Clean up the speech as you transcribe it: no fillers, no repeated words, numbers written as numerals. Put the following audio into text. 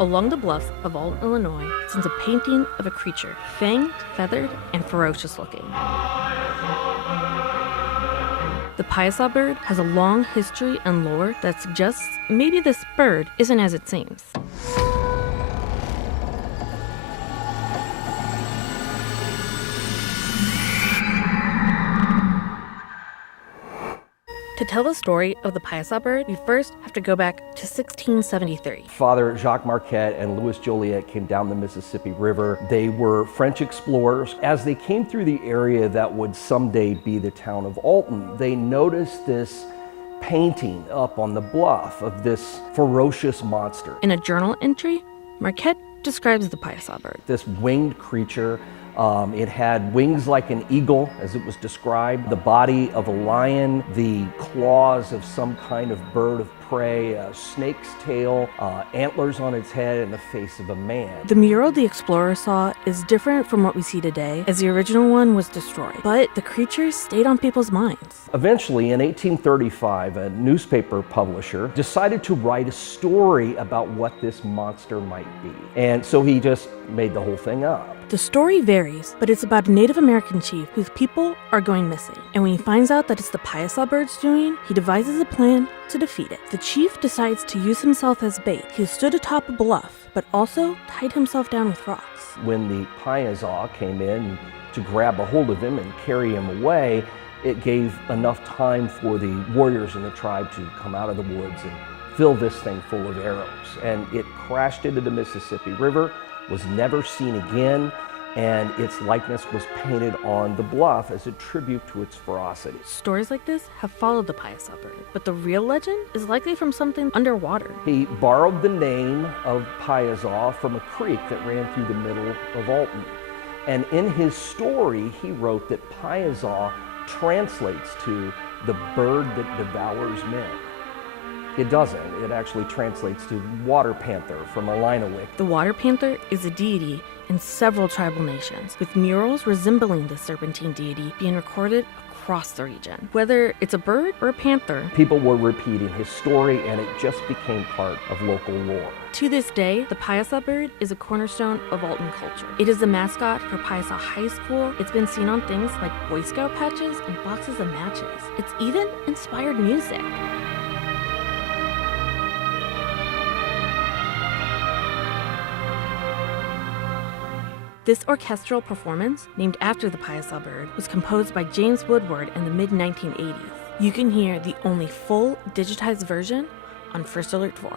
Along the bluffs of Alton, Illinois, stands a painting of a creature, fanged, feathered, and ferocious looking. The Piasa bird has a long history and lore that suggests maybe this bird isn't as it seems. To tell the story of the Piasa bird, we first have to go back to 1673. Father Jacques Marquette and Louis Joliet came down the Mississippi River. They were French explorers. As they came through the area that would someday be the town of Alton, they noticed this painting up on the bluff of this ferocious monster. In a journal entry, Marquette describes the Piasa bird. This winged creature. It had wings like an eagle, as it was described, the body of a lion, the claws of some kind of bird of prey, a snake's tail, antlers on its head, and the face of a man. The mural the explorer saw is different from what we see today, as the original one was destroyed, but the creature stayed on people's minds. Eventually, in 1835, a newspaper publisher decided to write a story about what this monster might be. And so he just made the whole thing up. The story varies, but it's about a Native American chief whose people are going missing. And when he finds out that it's the Piasa bird's doing, he devises a plan to defeat it. The chief decides to use himself as bait. He stood atop a bluff, but also tied himself down with rocks. When the Piasa came in to grab a hold of him and carry him away, it gave enough time for the warriors in the tribe to come out of the woods and fill this thing full of arrows. And it crashed into the Mississippi River, was never seen again, and its likeness was painted on the bluff as a tribute to its ferocity. Stories like this have followed the Piasa bird, but the real legend is likely from something underwater. He borrowed the name of Piasa from a creek that ran through the middle of Alton. And in his story, he wrote that Piasa translates to the bird that devours men. It doesn't. It actually translates to water panther from Illinois. The water panther is a deity in several tribal nations, with murals resembling the serpentine deity being recorded across the region. Whether it's a bird or a panther, people were repeating his story, and it just became part of local lore. To this day, the Piasa bird is a cornerstone of Alton culture. It is the mascot for Piasa High School. It's been seen on things like Boy Scout patches and boxes of matches. It's even inspired music. This orchestral performance, named after the Piasa bird, was composed by James Woodward in the mid-1980s. You can hear the only full digitized version on First Alert 4.